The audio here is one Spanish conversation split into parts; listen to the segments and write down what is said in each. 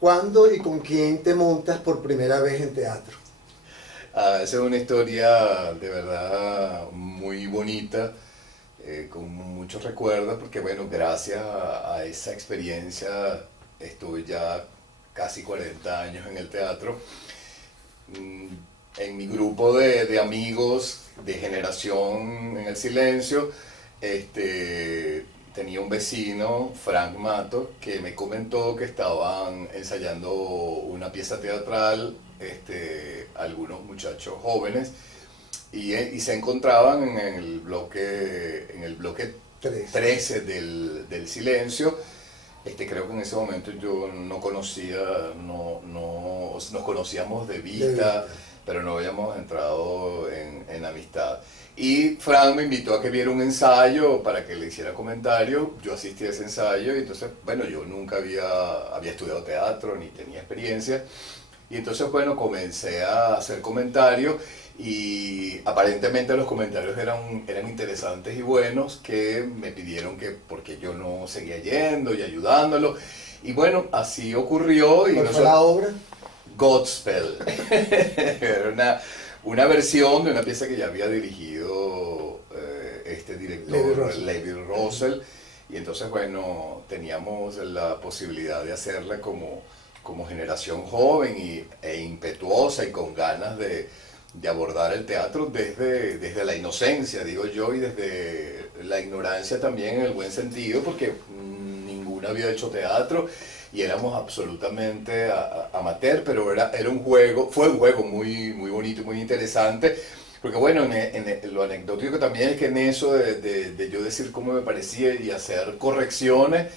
¿Cuándo y con quién te montas por primera vez en teatro? Esa es una historia de verdad muy bonita, con muchos recuerdos, porque bueno, gracias a esa experiencia estuve ya casi 40 años en el teatro. Mm, En mi grupo de amigos de generación en el silencio, tenía un vecino, Frank Mato, que me comentó que estaban ensayando una pieza teatral, algunos muchachos jóvenes, y se encontraban en el bloque Tres. 13 del silencio. Creo que en ese momento yo no conocía, nos conocíamos de De vista, vista. pero no habíamos entrado en amistad. Y Frank me invitó a que viera un ensayo para que le hiciera comentario. Yo asistí a ese ensayo y entonces, bueno, yo nunca había estudiado teatro ni tenía experiencia. Y entonces, bueno, comencé a hacer comentarios y aparentemente los comentarios eran interesantes y buenos, que me pidieron que porque yo no seguía yendo y ayudándolo. Y bueno, así ocurrió y ¿Cuál fue nosotros, la obra? Godspell. Era una versión de una pieza que ya había dirigido este Levi director, Russell. Levi Russell. Y entonces, bueno, teníamos la posibilidad de hacerla como generación joven e impetuosa y con ganas de abordar el teatro desde la inocencia, digo yo, y desde la ignorancia también en el buen sentido, porque ninguno había hecho teatro y éramos absolutamente amateur, pero era un juego, fue un juego muy, muy bonito y muy interesante. Porque bueno, lo anecdótico también es que en eso de yo decir cómo me parecía y hacer correcciones,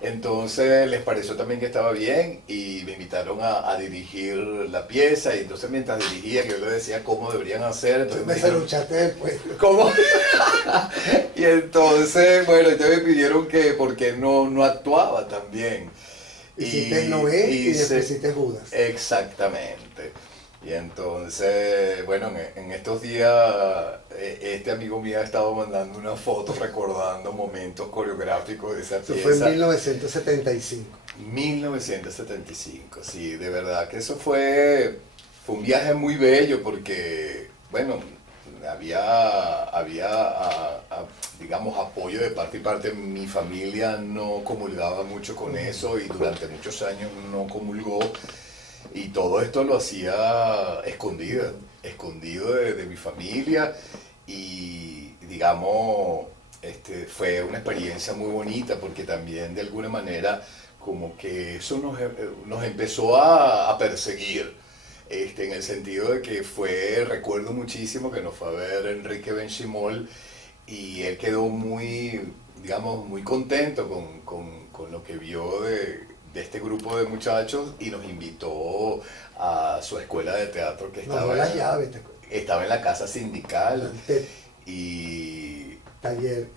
entonces les pareció también que estaba bien y me invitaron a dirigir la pieza, y entonces mientras dirigía, que yo les decía cómo deberían hacer, entonces me Me se dijeron, luchaste después. ¿cómo? Y entonces, bueno, entonces me pidieron que porque no actuaba tan bien. Hiciste Noé y después Hice hiciste Judas. exactamente. Y entonces, bueno, en estos días este amigo mío ha estado mandando una foto recordando momentos coreográficos de esa Eso fue en pieza. 1975. 1975, sí, de verdad que eso fue un viaje muy bello porque, bueno, había digamos, apoyo de parte y parte. Mi familia no comulgaba mucho con eso y durante muchos años no comulgó, y todo esto lo hacía escondido de mi familia, y digamos, fue una experiencia muy bonita porque también de alguna manera como que eso nos empezó a perseguir, en el sentido de que recuerdo muchísimo que nos fue a ver Enrique Benchimol y él quedó muy, digamos, muy contento con lo que vio de este grupo de muchachos, y nos invitó a su escuela de teatro que Nos dio las llaves, te acuerdas. estaba en la casa sindical. Te- Y Taller,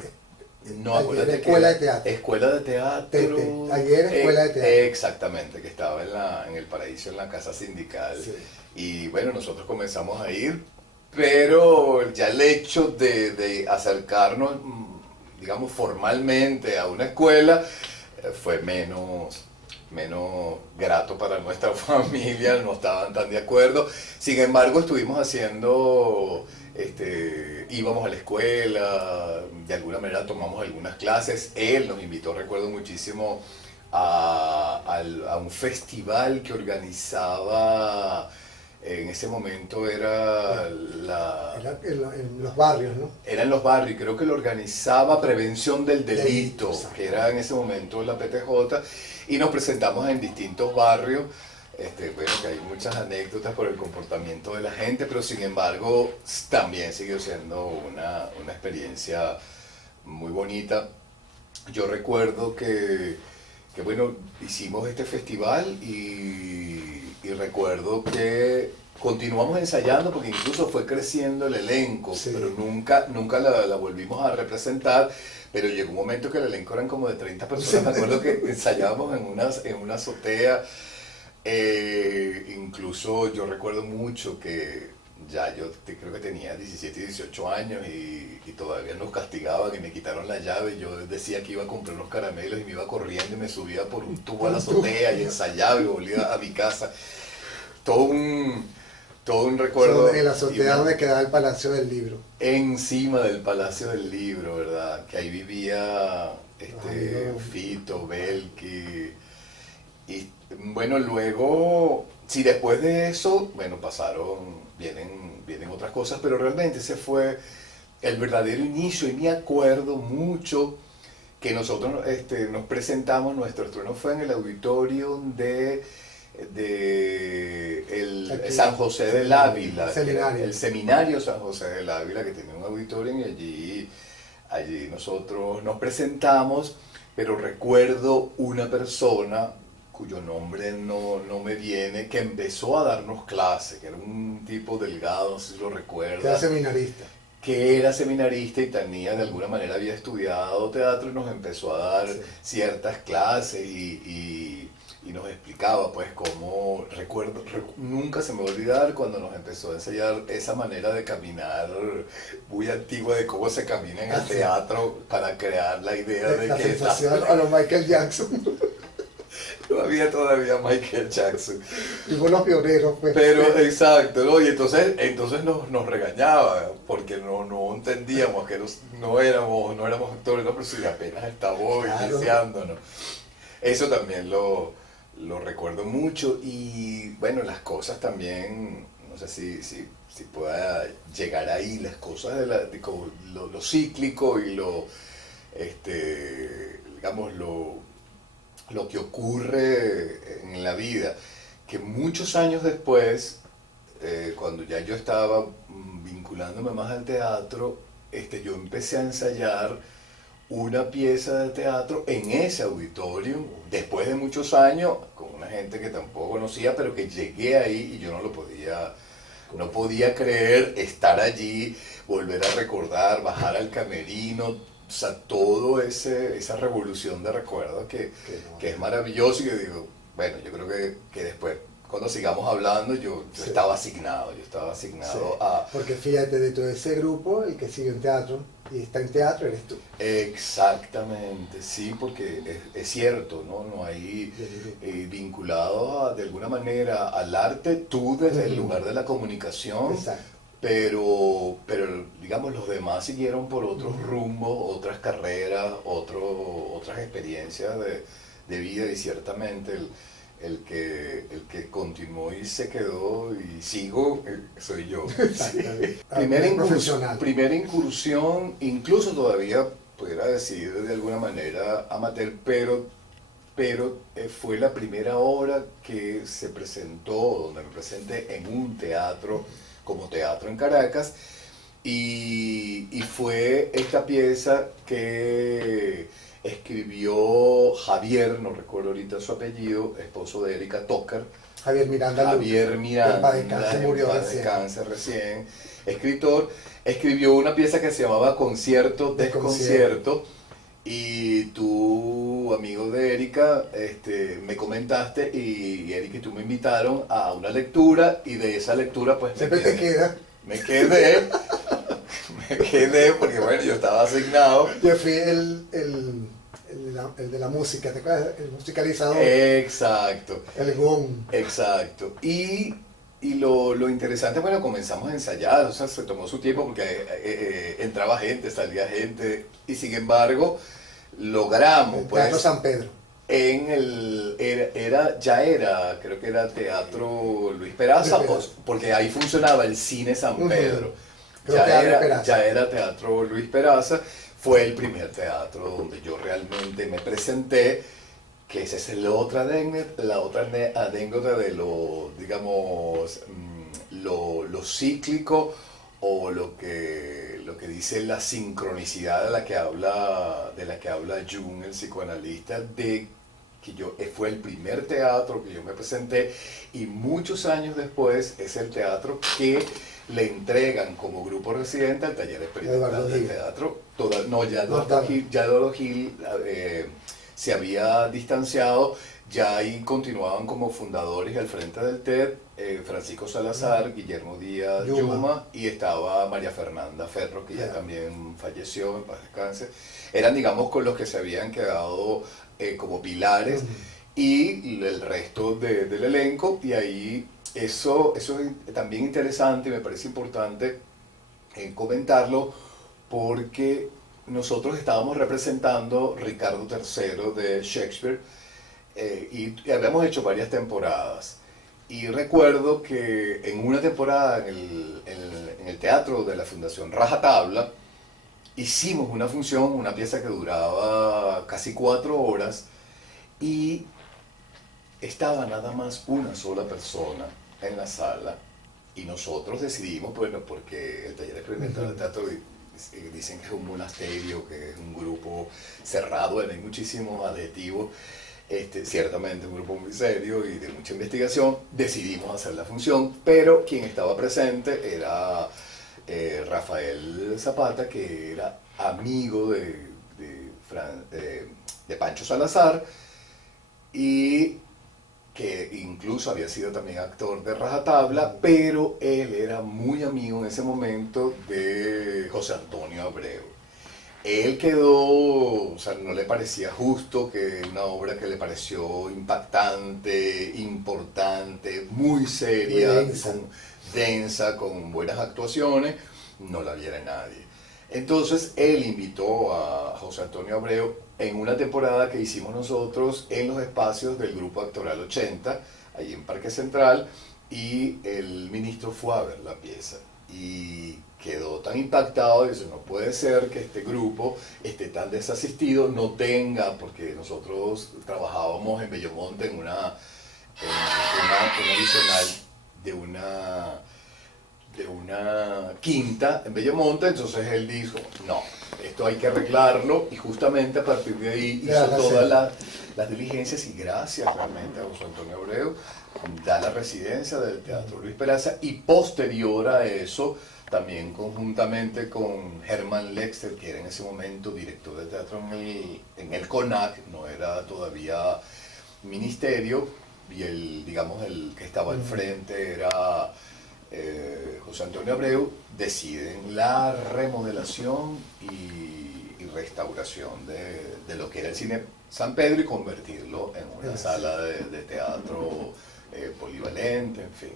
no, taller acuérdate que escuela era de teatro. escuela de teatro. Taller escuela de teatro. Exactamente, que estaba en el Paraíso, en la casa sindical. Sí. Y bueno, nosotros comenzamos a ir, pero ya el hecho de acercarnos, digamos, formalmente a una escuela, fue menos grato para nuestra familia, no estaban tan de acuerdo. Sin embargo, estuvimos haciendo, íbamos a la escuela, de alguna manera tomamos algunas clases. Él nos invitó, recuerdo muchísimo, a un festival que organizaba, en ese momento En los barrios, ¿no? era en los barrios, creo que lo organizaba Prevención del Delito, Delito, exacto. que era en ese momento la PTJ, y nos presentamos en distintos barrios. Bueno, que hay muchas anécdotas por el comportamiento de la gente, pero sin embargo también siguió siendo una experiencia muy bonita. Yo recuerdo que bueno, hicimos este festival y recuerdo que continuamos ensayando porque incluso fue creciendo el elenco, Sí. pero nunca la volvimos a representar. Pero llegó un momento que el elenco eran como de 30 personas. Me acuerdo que ensayábamos en una azotea. Incluso yo recuerdo mucho que ya yo creo que tenía 17 y 18 años y todavía nos castigaban y me quitaron la llave. Yo decía que iba a comprar unos caramelos y me iba corriendo y me subía por un tubo a la azotea y ensayaba y volvía a mi casa. Todo un, todo un recuerdo. En la azotea donde quedaba el Palacio del Libro. Encima del Palacio del Libro, ¿verdad? Que ahí vivía Fito, Belki. Y bueno, luego, sí, después de eso, bueno, vienen otras cosas, pero realmente ese fue el verdadero inicio y me acuerdo mucho que nosotros nos presentamos, nuestro estreno fue en el auditorio de San José del Ávila, el seminario San José del Ávila, que tenía un auditorio y allí nosotros nos presentamos, pero recuerdo una persona cuyo nombre no me viene, que empezó a darnos clase, que era un tipo delgado, no sé si lo recuerdas. Que era seminarista. Que era seminarista y tenía, de alguna manera había estudiado teatro y nos empezó a dar ciertas clases y nos explicaba pues cómo, nunca se me va a olvidar cuando nos empezó a enseñar esa manera de caminar muy antigua de cómo se camina en el teatro para crear la idea de la que sensación a lo Michael Jackson. No había todavía Michael Jackson. Fuimos los pioneros, pues. Pero, exacto, ¿no? Y entonces nos regañaba, porque no entendíamos que no éramos actores, no, pero si apenas estábamos iniciándonos. Eso también lo recuerdo mucho, y bueno, las cosas también, no sé si pueda llegar ahí, las cosas de como lo cíclico y digamos, lo que ocurre en la vida, que muchos años después, cuando ya yo estaba vinculándome más al teatro, yo empecé a ensayar una pieza de teatro en ese auditorio, después de muchos años, con una gente que tampoco conocía, pero que llegué ahí y yo no podía creer estar allí, volver a recordar, bajar al camerino. O sea, todo esa revolución de recuerdos que es maravilloso, y que digo, bueno, yo creo que después, cuando sigamos hablando, yo estaba asignado a... Porque fíjate, de todo ese grupo, el que sigue en teatro y está en teatro eres tú. Exactamente, sí, porque es cierto, ¿no? Hay vinculado de alguna manera al arte, tú desde el lugar de la comunicación. Exacto. Pero digamos, los demás siguieron por otros rumbos, otras carreras, otras experiencias de vida, y ciertamente el que continuó y se quedó y sigo soy yo. Sí. Primera incursión, incluso todavía pudiera decir de alguna manera amateur, pero fue la primera obra que se presentó, donde me presenté en un teatro, como teatro en Caracas, y fue esta pieza que escribió Javier, no recuerdo ahorita su apellido, esposo de Erika Tocar. Javier Miranda, murió de cáncer recién, escritor. Escribió una pieza que se llamaba Concierto, Desconcierto, y tú, amigo de Erika, me comentaste, y Erika y tú me invitaron a una lectura, y de esa lectura pues siempre te queda. Me quedé porque bueno, yo estaba asignado. Yo fui el de la música, ¿te acuerdas? El musicalizador. Exacto. El gong. Exacto. Y lo interesante, bueno, comenzamos a ensayar, o sea, se tomó su tiempo porque entraba gente, salía gente, y sin embargo, logramos, el Teatro San Pedro. Creo que era Teatro Luis Peraza, porque ahí funcionaba el Cine San Pedro. Ya era Teatro Luis Peraza. Fue el primer teatro donde yo realmente me presenté, que esa es la otra anécdota de lo, digamos, lo cíclico, o lo que dice la sincronicidad de la que habla Jung, el psicoanalista, de que fue el primer teatro que yo me presenté, y muchos años después es el teatro que le entregan como grupo residente al taller experimental del teatro. Eduardo Gil se había distanciado. Ya ahí continuaban como fundadores al frente del TED Francisco Salazar, Guillermo Díaz Yuma, y estaba María Fernanda Ferro, que ya también falleció, en paz descanse. Eran, digamos, con los que se habían quedado como pilares, y el resto del elenco. Y ahí eso es también interesante, y me parece importante comentarlo, porque nosotros estábamos representando Ricardo III de Shakespeare, y habíamos hecho varias temporadas. Y recuerdo que en una temporada en el teatro de la Fundación Rajatabla hicimos una función, una pieza que duraba casi 4 horas, y estaba nada más una sola persona en la sala, y nosotros decidimos, bueno, porque el taller experimental de teatro dicen que es un monasterio, que es un grupo cerrado, hay muchísimos adjetivos. Ciertamente un grupo muy serio y de mucha investigación. Decidimos hacer la función, pero quien estaba presente era Rafael Zapata, que era amigo de Pancho Salazar, y que incluso había sido también actor de Rajatabla, pero él era muy amigo en ese momento de José Antonio Abreu. Él quedó, o sea, no le parecía justo que una obra que le pareció impactante, importante, muy seria, densa, con buenas actuaciones, no la viera nadie. Entonces él invitó a José Antonio Abreu en una temporada que hicimos nosotros en los espacios del Grupo Actoral 80, ahí en Parque Central, y el ministro fue a ver la pieza. Y quedó tan impactado, dice, no puede ser que este grupo esté tan desasistido, no tenga, porque nosotros trabajábamos en Bellomonte en una adicional de una quinta en Bellomonte. Entonces él dijo, no, esto hay que arreglarlo, y justamente a partir de ahí hizo todas las diligencias, y gracias realmente a José Antonio Abreu da la residencia del Teatro Luis Peraza, y posterior a eso también conjuntamente con Herman Lexter, que era en ese momento director de teatro en el CONAC, no era todavía ministerio, y el que estaba al frente era José Antonio Abreu. Deciden la remodelación y restauración de lo que era el Cine San Pedro, y convertirlo en una sala de teatro polivalente, en fin,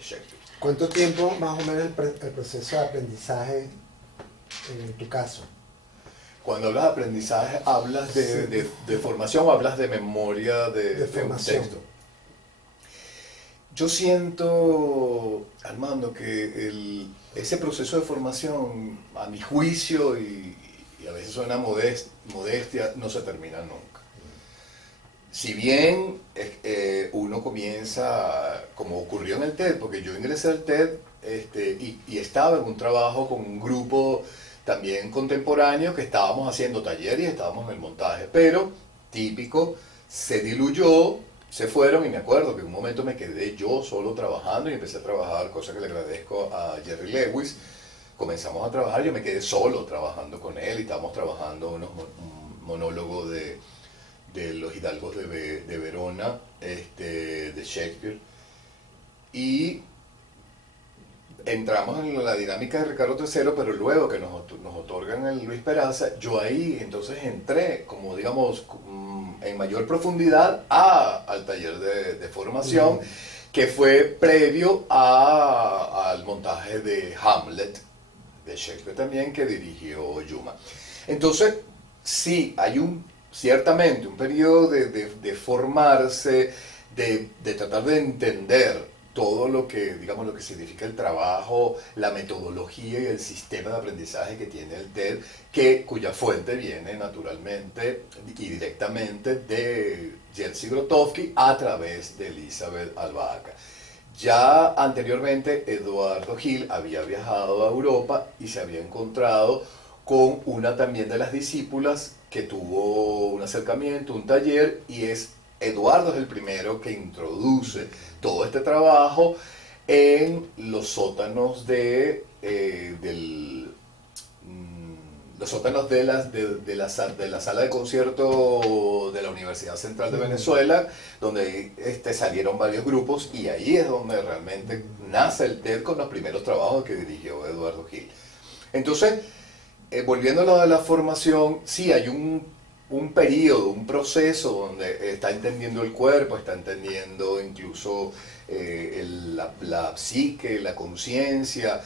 Shakespeare. ¿Cuánto tiempo más o menos el proceso de aprendizaje en tu caso? Cuando hablas de aprendizaje, ¿hablas de formación o hablas de memoria de un texto? Yo siento, Armando, que ese proceso de formación, a mi juicio, y a veces suena modestia, no se termina nunca. Si bien uno comienza, como ocurrió en el TED, porque yo ingresé al TED y estaba en un trabajo con un grupo también contemporáneo, que estábamos haciendo talleres y estábamos en el montaje, pero típico, se diluyó, se fueron, y me acuerdo que en un momento me quedé yo solo trabajando, y empecé a trabajar, cosa que le agradezco a Jerry Lewis. Comenzamos a trabajar, yo me quedé solo trabajando con él, y estábamos trabajando un monólogo de los hidalgos de Verona, de Shakespeare, y entramos en la dinámica de Ricardo III, pero luego que nos otorgan el Luis Peraza, yo ahí entonces entré, como digamos, en mayor profundidad al taller de formación, que fue previo al montaje de Hamlet, de Shakespeare también, que dirigió Yuma. Entonces, sí, hay ciertamente un periodo de formarse, de tratar de entender todo lo que, digamos, lo que significa el trabajo, la metodología y el sistema de aprendizaje que tiene el TED, cuya fuente viene naturalmente y directamente de Jerzy Grotowski a través de Elizabeth Albahaca. Ya anteriormente Eduardo Gil había viajado a Europa y se había encontrado con una también de las discípulas que tuvo un acercamiento, un taller, y Eduardo es el primero que introduce todo este trabajo en los sótanos del los sótanos de la sala de concierto de la Universidad Central de Venezuela, donde salieron varios grupos, y ahí es donde realmente nace el TED con los primeros trabajos que dirigió Eduardo Gil. Entonces, volviendo a lo de la formación, sí hay un periodo, un proceso donde está entendiendo el cuerpo, está entendiendo incluso la psique, la conciencia,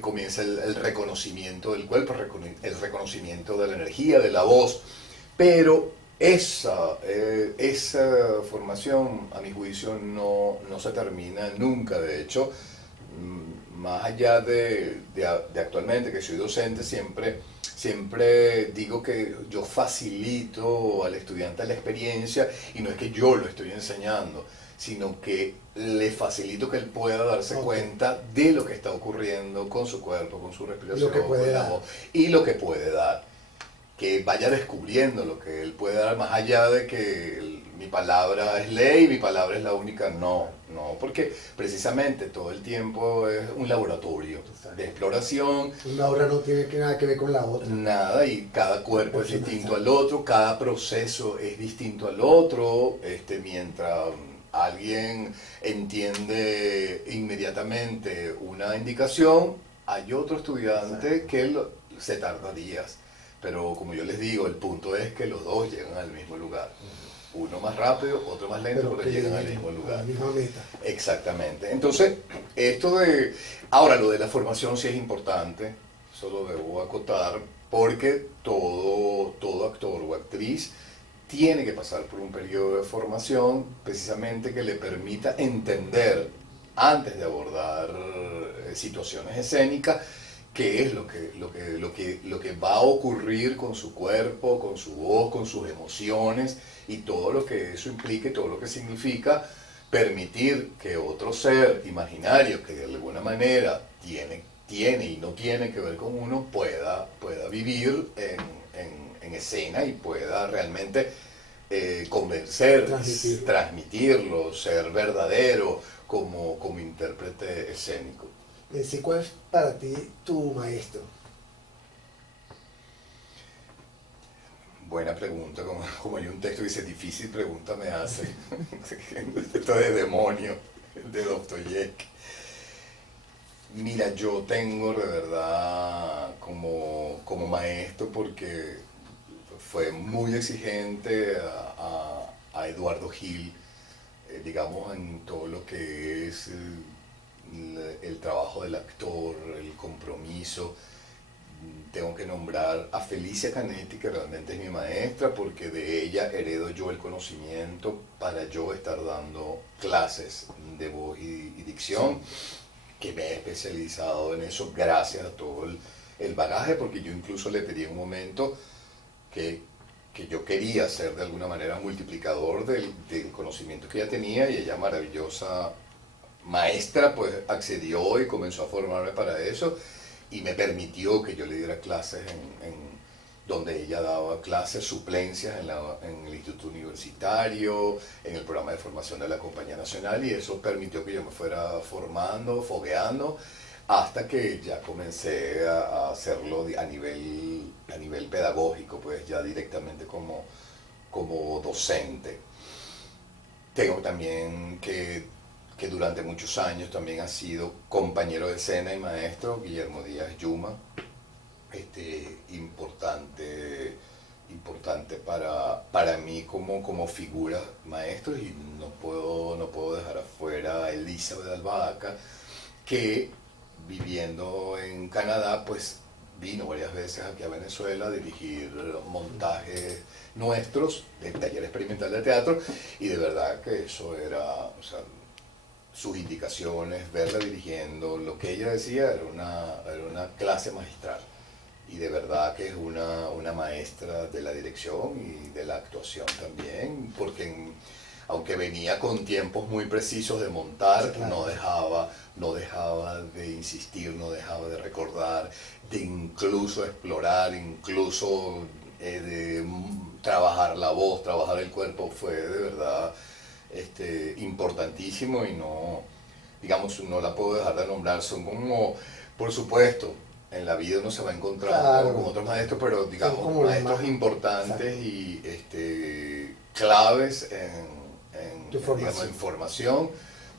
comienza el reconocimiento del cuerpo, el reconocimiento de la energía, de la voz, pero esa formación, a mi juicio, no se termina nunca. De hecho, más allá de actualmente que soy docente, siempre digo que yo facilito al estudiante la experiencia, y no es que yo lo estoy enseñando, sino que le facilito que él pueda darse cuenta de lo que está ocurriendo con su cuerpo, con su respiración, con la voz, y lo que puede dar. Que vaya descubriendo lo que él puede dar, más allá de que mi palabra es ley, mi palabra es la única. No, porque precisamente todo el tiempo es un laboratorio de exploración. Una obra no tiene nada que ver con la otra. Nada, y cada cuerpo es distinto al otro, cada proceso es distinto al otro, mientras alguien entiende inmediatamente una indicación, hay otro estudiante que se tarda días. Pero como yo les digo, el punto es que los dos llegan al mismo lugar. Uno más rápido, otro más lento, pero llegan al mismo lugar. A la misma meta. Exactamente. Entonces, ahora lo de la formación sí es importante, eso lo debo acotar, porque todo actor o actriz tiene que pasar por un periodo de formación precisamente que le permita entender, antes de abordar situaciones escénicas, qué es lo que va a ocurrir con su cuerpo, con su voz, con sus emociones, y todo lo que eso implique, todo lo que significa permitir que otro ser imaginario que de alguna manera tiene y no tiene que ver con uno pueda vivir en escena y pueda realmente convencer, transmitirlo, ser verdadero como intérprete escénico. ¿Cuál es para ti tu maestro? Buena pregunta, como hay un texto que dice, difícil pregunta me hace. Esto de demonio, de Dostoyevsky. Mira, yo tengo de verdad como maestro, porque fue muy exigente a Eduardo Gil, digamos, en todo lo que es el trabajo del actor, el compromiso. Tengo que nombrar a Felicia Canetti, que realmente es mi maestra, porque de ella heredo yo el conocimiento para yo estar dando clases de voz y dicción, que me he especializado en eso gracias a todo el bagaje, porque yo incluso le pedí en un momento que yo quería ser de alguna manera multiplicador del conocimiento que ella tenía, y ella, maravillosa maestra, pues accedió y comenzó a formarme para eso, y me permitió que yo le diera clases donde ella daba clases, suplencias en el Instituto Universitario, en el programa de formación de la Compañía Nacional, y eso permitió que yo me fuera formando, fogueando, hasta que ya comencé a hacerlo a nivel pedagógico, pues ya directamente como docente. Tengo también que durante muchos años también ha sido compañero de escena y maestro, Guillermo Díaz Yuma, importante para mí como figura maestro, y no puedo dejar afuera a Elizabeth Albahaca, que viviendo en Canadá, pues vino varias veces aquí a Venezuela a dirigir montajes nuestros del taller experimental de teatro, y de verdad que eso era, o sea, sus indicaciones, verla dirigiendo, lo que ella decía era una clase magistral, y de verdad que es una maestra de la dirección y de la actuación también, porque aunque venía con tiempos muy precisos de montar, claro, no dejaba de insistir, no dejaba de recordar, de incluso explorar, incluso de trabajar la voz, trabajar el cuerpo. Fue de verdad importantísimo, y no la puedo dejar de nombrar. Son como, por supuesto, en la vida uno se va encontrando Claro. con otros maestros, pero digamos como los maestros más- importantes y claves Tu digamos, formación. en formación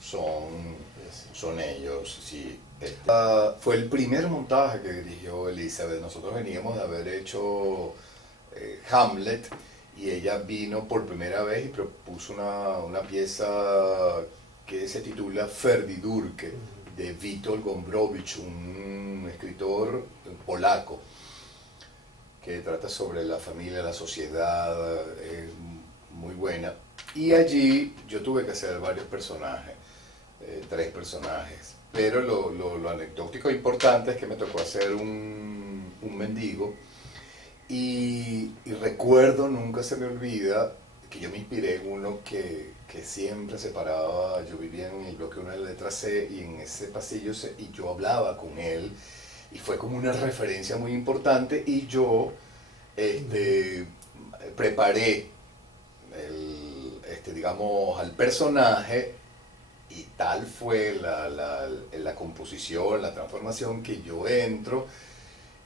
son, Eso. son ellos. Sí. Fue el primer montaje que dirigió Elizabeth. Nosotros veníamos de haber hecho Hamlet y ella vino por primera vez y propuso una pieza que se titula Ferdydurke, de Witold Gombrowicz, un escritor polaco que trata sobre la familia, la sociedad, muy buena. Y allí yo tuve que hacer varios personajes, 3 personajes. Pero lo anecdótico e importante es que me tocó hacer un mendigo. Y recuerdo, nunca se me olvida, que yo me inspiré en uno que siempre se paraba. Yo vivía en el bloque 1 de la letra C y en ese pasillo y yo hablaba con él. Y fue como una referencia muy importante y yo preparé digamos, al personaje y tal fue la composición, la transformación que yo entro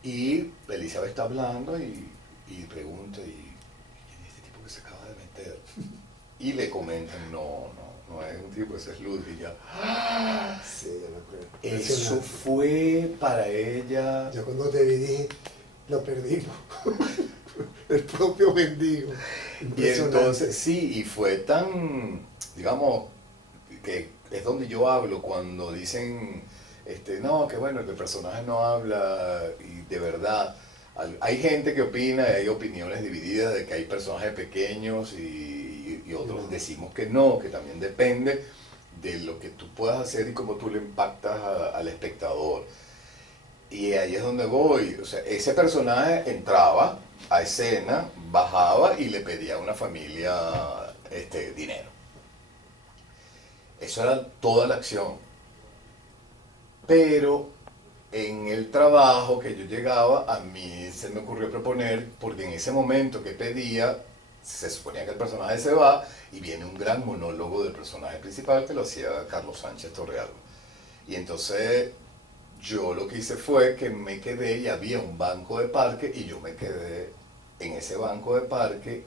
y Elizabeth está hablando y pregunta, ¿y quién es este tipo que se acaba de meter? Y le comentan, no es un tipo, ese es Ludwig. Ya. Sí, yo lo creo. Eso Impresionante. fue para ella. Yo cuando te vi dije, lo perdimos. El propio mendigo. Y Impresionante. entonces, sí, y fue tan, digamos, que es donde yo hablo cuando dicen, no, que bueno, que el personaje no habla, y de verdad, hay gente que opina, y hay opiniones divididas de que hay personajes pequeños y otros decimos que no, que también depende de lo que tú puedas hacer y cómo tú le impactas al espectador. Y ahí es donde voy. O sea, ese personaje entraba a escena, bajaba y le pedía a una familia dinero. Eso era toda la acción. Pero en el trabajo que yo llegaba, a mí se me ocurrió proponer, porque en ese momento que pedía, se suponía que el personaje se va y viene un gran monólogo del personaje principal que lo hacía Carlos Sánchez Torrealba. Y entonces yo lo que hice fue que me quedé y había un banco de parque y yo me quedé en ese banco de parque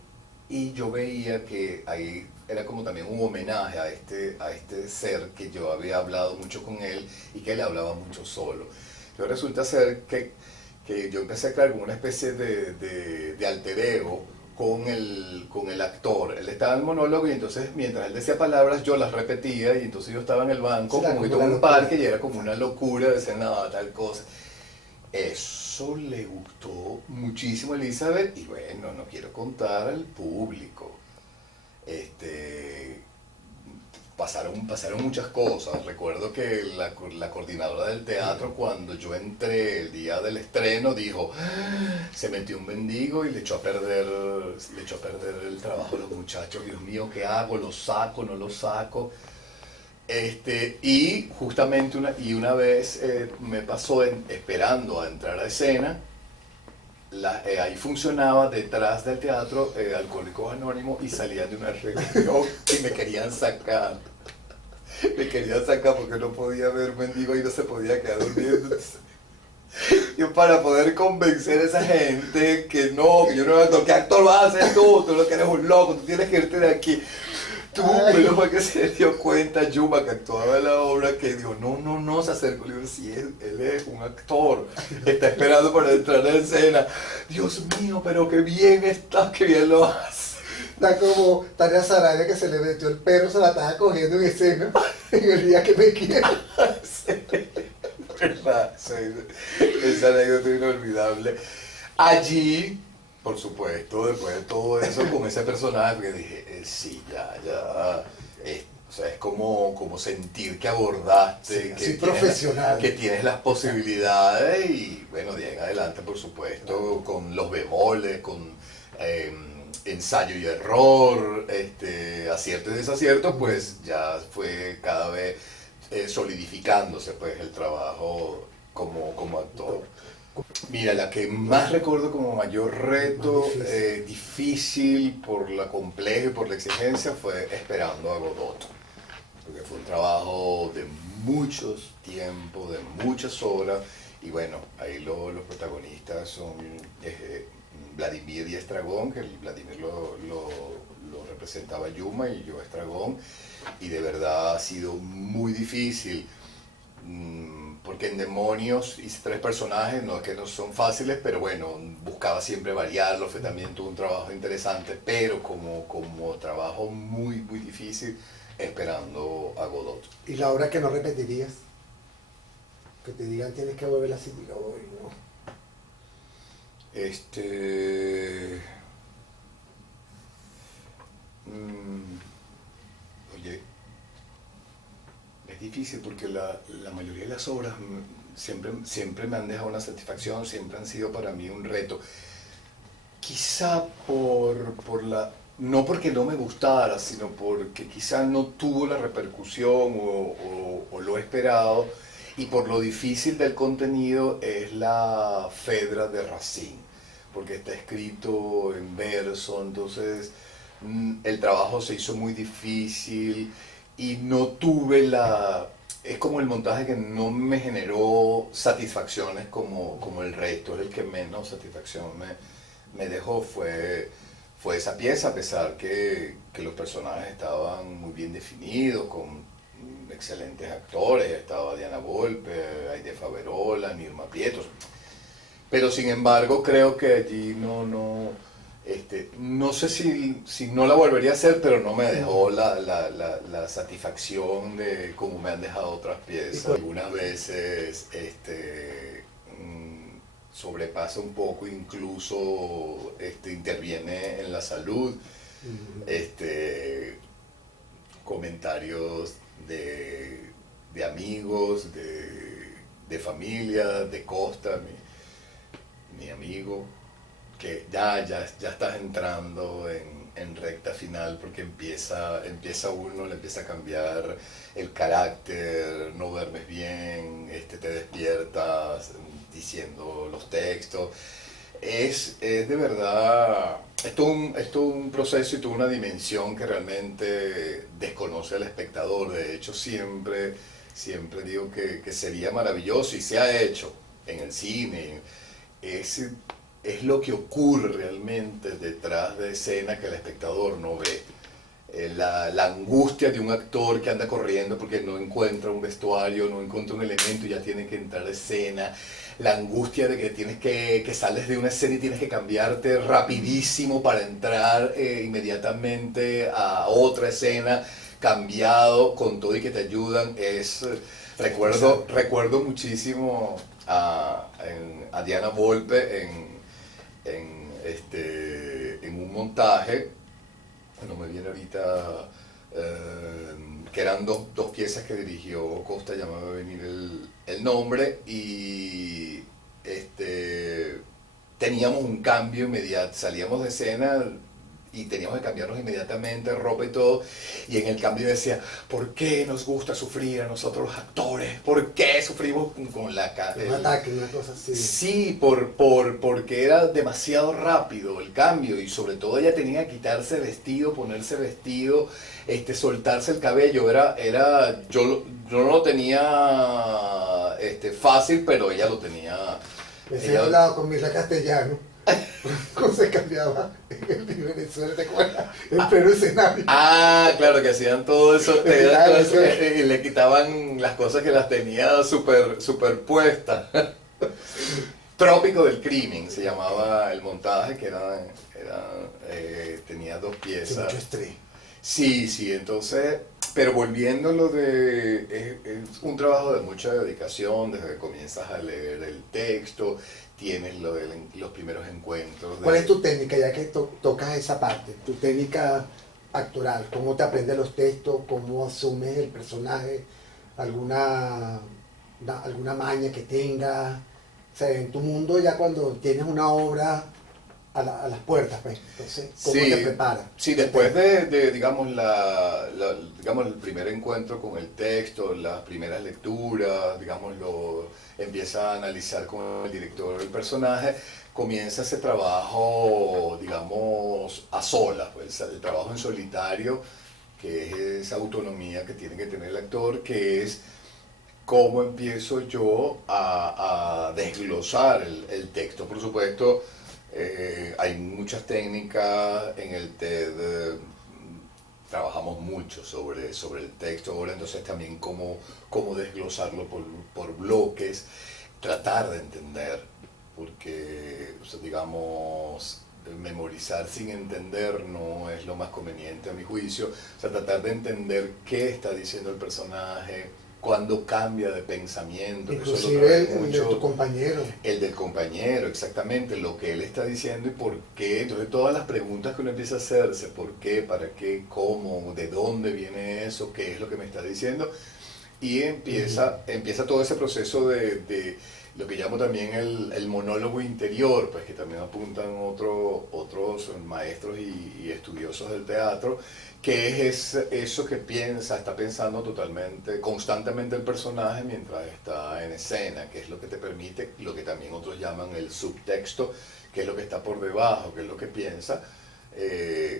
y yo veía que ahí era como también un homenaje a este ser que yo había hablado mucho con él y que él hablaba mucho solo. Pero resulta ser que yo empecé a crear como una especie de alter ego con el actor. Él estaba en el monólogo y entonces mientras él decía palabras yo las repetía y entonces yo estaba en el banco Será como que como todo una un locura. parque y era como una locura decir nada, tal cosa. Eso le gustó muchísimo a Elizabeth y bueno, no quiero contar al público. Este, pasaron muchas cosas. Recuerdo que la coordinadora del teatro, cuando yo entré el día del estreno, dijo, se metió un mendigo y le echó a perder el trabajo de los muchachos. Dios mío, ¿qué hago? ¿Lo saco? ¿No lo saco? Y justamente una vez me pasó esperando a entrar a escena, ahí funcionaba detrás del teatro Alcohólicos Anónimos y salían de una reunión y me querían sacar. Me querían sacar porque no podía ver mendigo y no se podía quedar durmiendo. Entonces, yo para poder convencer a esa gente que no, que yo no era actor, ¿qué actor vas a hacer tú? Tú lo que eres un loco, tú tienes que irte de aquí. Tú, menos mal que se dio cuenta Yuma, que actuaba en la obra, que dijo, no, se acercó. Le digo, sí, él es un actor, está esperando para entrar en escena. Dios mío, pero qué bien está, qué bien lo hace. Está como Tania Sarabia que se le metió el perro, se la estaba cogiendo en escena en el día que me quiera. Sí, verdad, sí, esa anécdota inolvidable. Allí, por supuesto, después de todo eso, con ese personaje, porque dije, sí, ya, o sea, es como sentir que abordaste, Sí, profesional. que tienes las posibilidades y, bueno, de ahí en adelante, por supuesto, con los bemoles, con ensayo y error, acierto y desacierto, pues ya fue cada vez solidificándose pues el trabajo como actor. Mira, la que más recuerdo como mayor reto, difícil por la compleja y por la exigencia, fue Esperando a Godot. Porque fue un trabajo de muchos tiempos, de muchas horas, Y bueno, ahí los protagonistas son Vladimir y Estragón, que Vladimir lo representaba Yuma y yo Estragón, y de verdad ha sido muy difícil, porque en Demonios hice 3 personajes, no es que no son fáciles, pero bueno, buscaba siempre variarlo, fue también tuvo un trabajo interesante, pero como trabajo muy, muy difícil, esperando a Godot. ¿Y la obra que no repetirías? Que te digan tienes que volver así, diga, "Uy, no". Oye, es difícil porque la mayoría de las obras siempre me han dejado una satisfacción, siempre han sido para mí un reto. Quizá no porque no me gustara, sino porque quizá no tuvo la repercusión o lo esperado, y por lo difícil del contenido es la Fedra de Racine, porque está escrito en verso, entonces el trabajo se hizo muy difícil y no tuve es como el montaje que no me generó satisfacciones como el resto, es el que menos satisfacción me dejó, fue esa pieza, a pesar que los personajes estaban muy bien definidos, con excelentes actores, estaba Diana Volpe, Aide Faverola, Nirma Pietros, pero sin embargo creo que allí no sé si no la volvería a hacer, pero no me dejó la satisfacción de como me han dejado otras piezas. Algunas veces sobrepasa un poco, incluso interviene en la salud, comentarios de amigos, de familia, de Costa, mi amigo, que ya estás entrando en recta final, porque empieza uno, le empieza a cambiar el carácter, no duermes bien, te despiertas diciendo los textos. Es de verdad, es todo un proceso y toda una dimensión que realmente desconoce al espectador. De hecho, siempre digo que sería maravilloso, y se ha hecho en el cine. Es lo que ocurre realmente detrás de escena que el espectador no ve. La angustia de un actor que anda corriendo porque no encuentra un vestuario, no encuentra un elemento y ya tiene que entrar a escena. La angustia de que que sales de una escena y tienes que cambiarte rapidísimo para entrar inmediatamente a otra escena, cambiado con todo y que te ayudan. Recuerdo muchísimo a Diana Volpe en un montaje, no me viene ahorita, que eran dos piezas que dirigió Costa, ya me va a venir el nombre, y teníamos un cambio inmediato, salíamos de escena y teníamos que cambiarnos inmediatamente, ropa y todo, y en el cambio decía, ¿por qué nos gusta sufrir a nosotros los actores? ¿Por qué sufrimos con un ataque, una cosa así? Sí, porque era demasiado rápido el cambio, y sobre todo ella tenía que quitarse vestido, ponerse vestido, soltarse el cabello, yo no lo tenía fácil, pero ella lo tenía. Ese hablado con Mirla Castellano. ¿Cómo se cambiaba en Venezuela, te acuerdas? En pleno escenario. Ah, claro, que hacían todo eso y le quitaban las cosas que las tenía superpuestas. Trópico del Crimen se llamaba el montaje, que tenía 2 piezas. Sí, mucho estrés. Sí, entonces, pero volviendo a lo es un trabajo de mucha dedicación, desde que comienzas a leer el texto, tienes los primeros encuentros. ¿Cuál es tu técnica, ya que tocas esa parte? Tu técnica actoral, ¿cómo te aprendes los textos? ¿Cómo asumes el personaje? ¿Alguna maña que tengas? O sea, en tu mundo ya cuando tienes una obra a las puertas, pues, entonces, ¿cómo te preparas? Sí, después digamos, digamos, el primer encuentro con el texto, las primeras lecturas, digamos, empieza a analizar con el director el personaje, comienza ese trabajo, digamos, a solas, pues, el trabajo en solitario, que es esa autonomía que tiene que tener el actor, que es cómo empiezo yo a desglosar el texto. Por supuesto, hay muchas técnicas en el TED, trabajamos mucho sobre el texto ahora, entonces también cómo desglosarlo por bloques, tratar de entender, porque, o sea, digamos, memorizar sin entender no es lo más conveniente a mi juicio. O sea, tratar de entender qué está diciendo el personaje, cuándo cambia de pensamiento. Inclusive el de tu compañero. El del compañero, exactamente, lo que él está diciendo y por qué. Entonces todas las preguntas que uno empieza a hacerse, por qué, para qué, cómo, de dónde viene eso, qué es lo que me está diciendo. Y empieza todo ese proceso de lo que llamo también el monólogo interior, pues que también apuntan otros maestros y estudiosos del teatro, que es eso que está pensando constantemente el personaje mientras está en escena, que es lo que te permite, lo que también otros llaman el subtexto, que es lo que está por debajo, que es lo que piensa.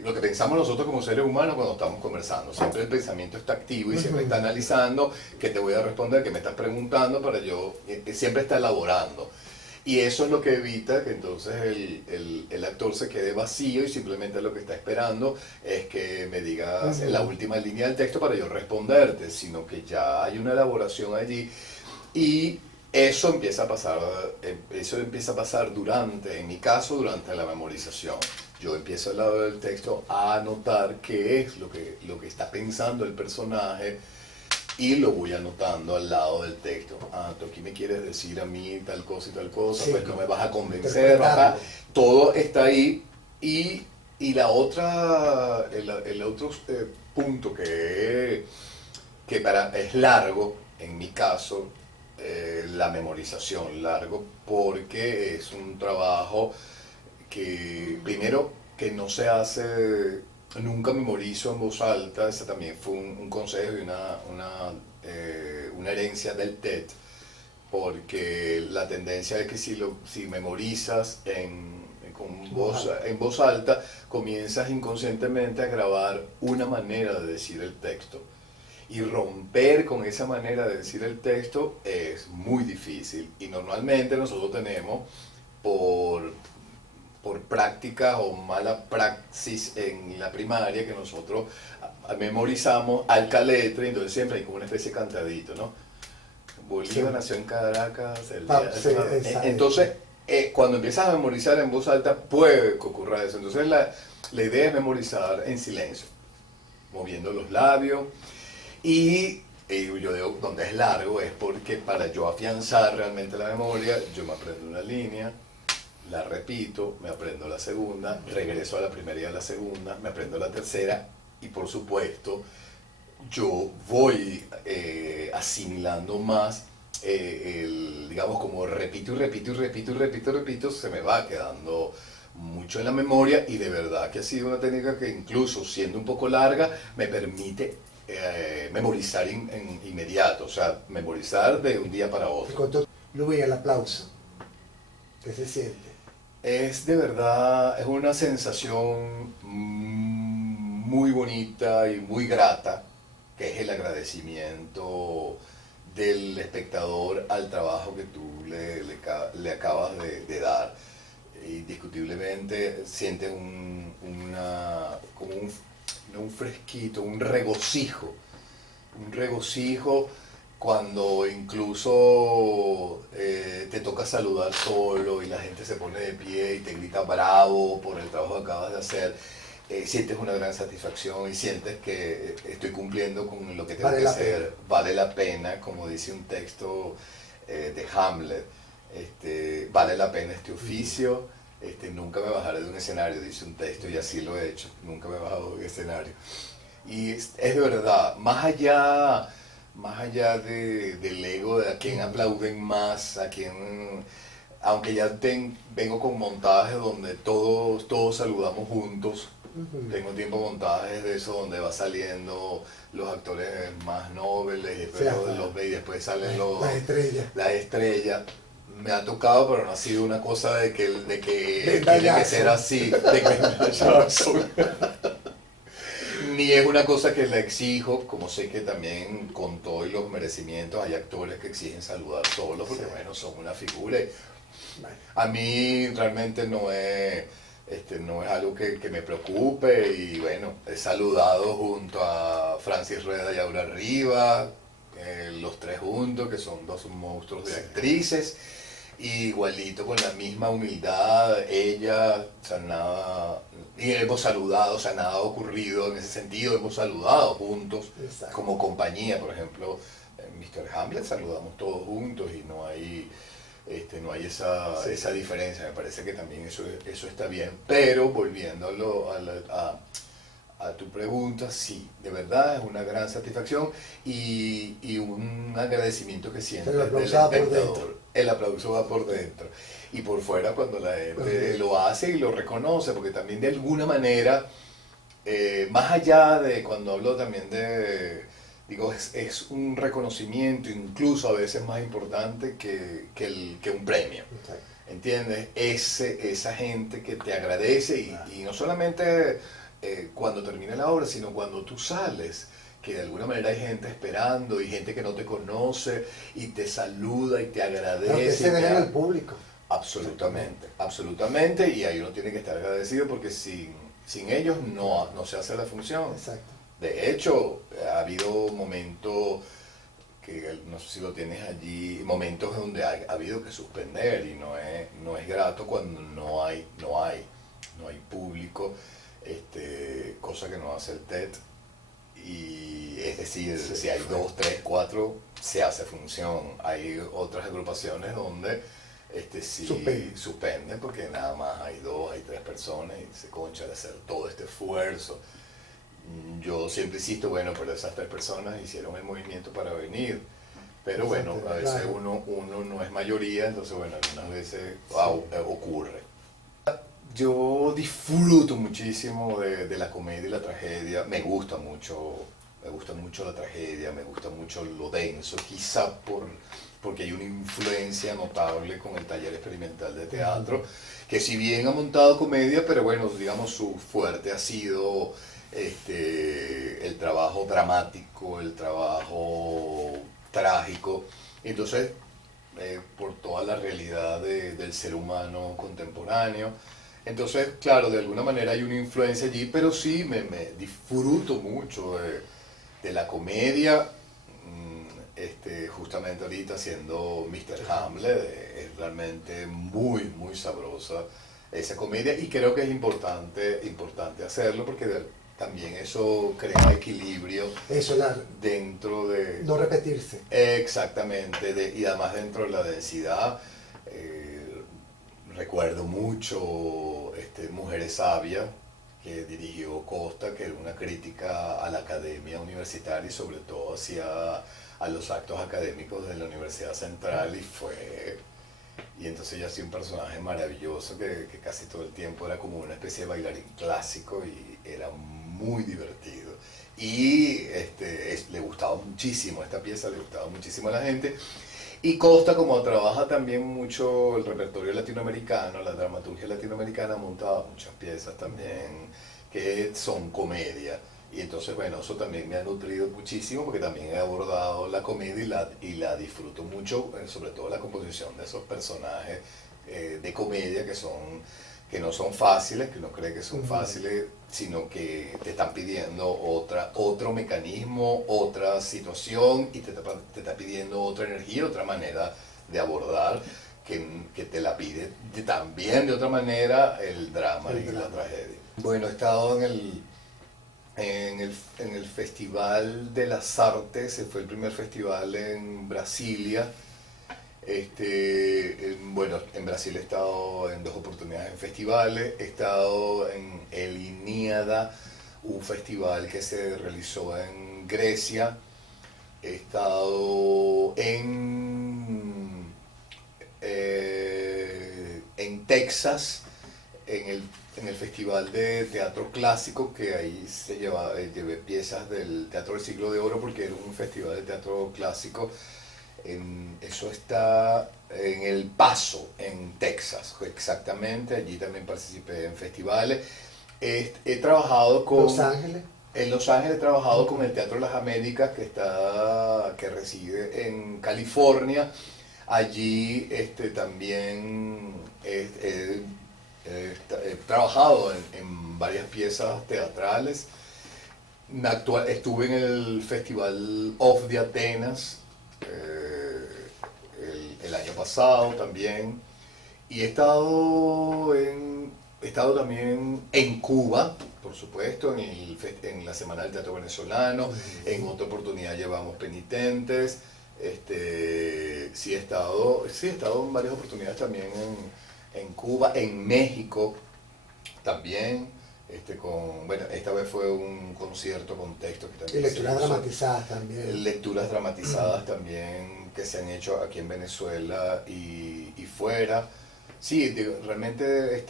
Lo que pensamos nosotros como seres humanos cuando estamos conversando. Siempre el pensamiento está activo y siempre está analizando qué te voy a responder, qué me estás preguntando, para yo, siempre está elaborando. Y eso es lo que evita que entonces el actor se quede vacío y simplemente lo que está esperando es que me digas la última línea del texto para yo responderte, sino que ya hay una elaboración allí y eso empieza a pasar durante, en mi caso, durante la memorización. Yo empiezo al lado del texto a anotar qué es lo que está pensando el personaje y lo voy anotando al lado del texto. Ah, tú aquí me quieres decir a mí tal cosa y tal cosa, sí, pues no me vas a convencer, ¿verdad? Todo está ahí. Y el otro punto que es largo, en mi caso, la memorización, largo, porque es un trabajo que primero que no se hace, nunca memorizo en voz alta. Ese también fue un consejo y una herencia del TED, porque la tendencia es que si memorizas en voz alta, comienzas inconscientemente a grabar una manera de decir el texto. Y romper con esa manera de decir el texto es muy difícil. Y normalmente nosotros tenemos por práctica o mala praxis en la primaria que nosotros memorizamos al caletre, y entonces siempre hay como una especie de cantadito, ¿no? Bolívar nació en Caracas entonces cuando empiezas a memorizar en voz alta puede que ocurra eso. Entonces la idea es memorizar en silencio, moviendo los labios. Y yo digo, donde es largo es porque para yo afianzar realmente la memoria, yo me aprendo una línea, la repito, me aprendo la segunda, regreso a la primera y a la segunda, me aprendo la tercera y por supuesto yo voy asimilando más, digamos, como repito y repito y repito y repito y repito, se me va quedando mucho en la memoria y de verdad que ha sido una técnica que incluso siendo un poco larga me permite memorizar en inmediato, o sea, memorizar de un día para otro. Luis, el aplauso, ¿qué se siente? Es de verdad, es una sensación muy bonita y muy grata, que es el agradecimiento del espectador al trabajo que tú le acabas de dar. Indiscutiblemente siente como un fresquito, un regocijo cuando incluso te toca saludar solo y la gente se pone de pie y te grita bravo por el trabajo que acabas de hacer. Sientes una gran satisfacción y sientes que estoy cumpliendo con lo que tengo que hacer. Vale la pena, como dice un texto de Hamlet, vale la pena este oficio. Nunca me bajaré de un escenario, dice un texto, y así lo he hecho. Nunca me he bajado de un escenario. Y es de verdad, más allá del ego, de a quien aplauden más, a quien, aunque ya vengo con montajes donde todos saludamos juntos. Tengo tiempo montajes de eso donde va saliendo los actores más nobles y después los ve y después salen las estrellas. Me ha tocado, pero no ha sido una cosa de que tiene que ser así, de que ni es una cosa que la exijo, como sé que también con todos los merecimientos hay actores que exigen saludar solos, porque Sí. bueno, son una figura. Bueno, A mí realmente no es algo que me preocupe y bueno, he saludado junto a Francis Rueda y Aura Rivas, los tres juntos, que son dos monstruos de sí. actrices, y igualito con la misma humildad, ella, o sea, nada, y hemos saludado, o sea, nada ha ocurrido en ese sentido, hemos saludado juntos Exacto. como compañía, por ejemplo, en Mr. Hamlet saludamos todos juntos y no hay Sí. esa diferencia, me parece que también eso está bien, pero volviendo a tu pregunta, sí, de verdad es una gran satisfacción y un agradecimiento que sientes El del aplauso va por espectador. dentro. El aplauso va por dentro y por fuera cuando la gente lo hace y lo reconoce, porque también de alguna manera, más allá de cuando hablo también digo, es un reconocimiento incluso a veces más importante que un premio. Exacto. ¿Entiendes? Esa gente que te agradece y no solamente cuando termina la obra, sino cuando tú sales, que de alguna manera hay gente esperando y gente que no te conoce y te saluda y te Pero que agradece. se ven en el público. Absolutamente, absolutamente, y ahí uno tiene que estar agradecido porque sin ellos no se hace la función. Exacto. De hecho, ha habido momentos que no sé si lo tienes allí, momentos donde ha habido que suspender y no es grato cuando no hay público, cosa que no hace el TED. Y es decir, Sí, si hay 2, 3, 4, se hace función. Hay otras agrupaciones donde sí suspenden porque nada más hay 2, hay 3 personas y se concha de hacer todo este esfuerzo. Yo siempre insisto, bueno, pero esas 3 personas hicieron el movimiento para venir. Pero bueno, Exacto, a veces claro. uno no es mayoría, entonces bueno, algunas veces ocurre. Yo disfruto muchísimo de la comedia y la tragedia. Me gusta mucho la tragedia, me gusta mucho lo denso, quizá porque hay una influencia notable con el taller experimental de teatro, que si bien ha montado comedia, pero bueno, digamos su fuerte ha sido el trabajo dramático, el trabajo trágico. Entonces, por toda la realidad del ser humano contemporáneo. Entonces, claro, de alguna manera hay una influencia allí, pero sí me disfruto mucho de la comedia. Justamente ahorita haciendo Mr. Hamlet, es realmente muy, muy sabrosa esa comedia y creo que es importante hacerlo porque también eso crea equilibrio Eso, la, dentro de... no repetirse. Exactamente, y además dentro de la densidad, recuerdo mucho Mujeres Sabias, que dirigió Costa, que era una crítica a la academia universitaria y sobre todo hacia a los actos académicos de la Universidad Central y entonces ella hacía un personaje maravilloso que casi todo el tiempo era como una especie de bailarín clásico y era muy divertido. Y le gustaba muchísimo, esta pieza le gustaba muchísimo a la gente. Y Costa, como trabaja también mucho el repertorio latinoamericano, la dramaturgia latinoamericana, montaba muchas piezas también que son comedia. Y entonces, bueno, eso también me ha nutrido muchísimo porque también he abordado la comedia y la disfruto mucho, sobre todo la composición de esos personajes de comedia que no son fáciles, que uno cree que son fáciles, sino que te están pidiendo otro mecanismo, otra situación y te está pidiendo otra energía, otra manera de abordar que te la pide también de otra manera el drama y la tragedia. Bueno, he estado en el Festival de las Artes, fue el primer festival en Brasilia. Bueno, en Brasil he estado en 2 oportunidades en festivales, he estado en el INIADA, un festival que se realizó en Grecia, he estado en Texas, en el Festival de Teatro Clásico, que ahí llevé piezas del Teatro del Siglo de Oro porque era un festival de teatro clásico. Eso está en El Paso, en Texas, exactamente. Allí también participé en festivales. He trabajado con Los Ángeles. En Los Ángeles he trabajado con el Teatro Las Américas, que reside en California. Allí también he trabajado en varias piezas teatrales. Estuve en el Festival Off de Atenas el año pasado también. Y he estado también en Cuba, por supuesto, en la Semana del Teatro Venezolano. En otra oportunidad llevamos Penitentes. Sí he estado en varias oportunidades también en Cuba, en México también. Bueno, esta vez fue un concierto con textos que también Y lecturas dramatizadas también. lecturas dramatizadas también que se han hecho aquí en Venezuela y fuera. Sí, realmente he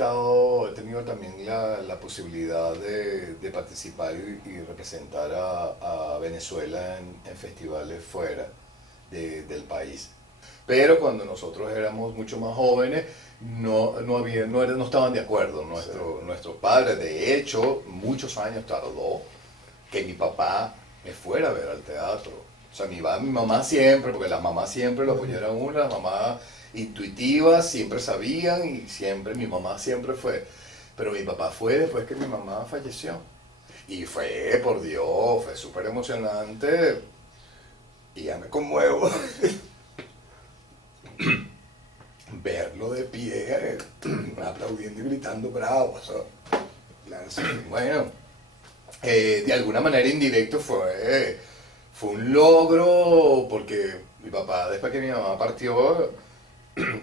tenido también la posibilidad de participar y representar a Venezuela en festivales fuera del país. Pero cuando nosotros éramos mucho más jóvenes, no estaban de acuerdo nuestros padres. De hecho, muchos años tardó que mi papá me fuera a ver al teatro. O sea, mi mamá siempre, porque las mamás siempre lo apoyaron a uno, las mamás intuitivas siempre sabían y mi mamá siempre fue. Pero mi papá fue después que mi mamá falleció. Y fue, por Dios, fue súper emocionante. Y ya me conmuevo. Verlo de pie, aplaudiendo y gritando bravo. O sea, bueno, de alguna manera indirecto fue un logro, porque mi papá, después que mi mamá partió,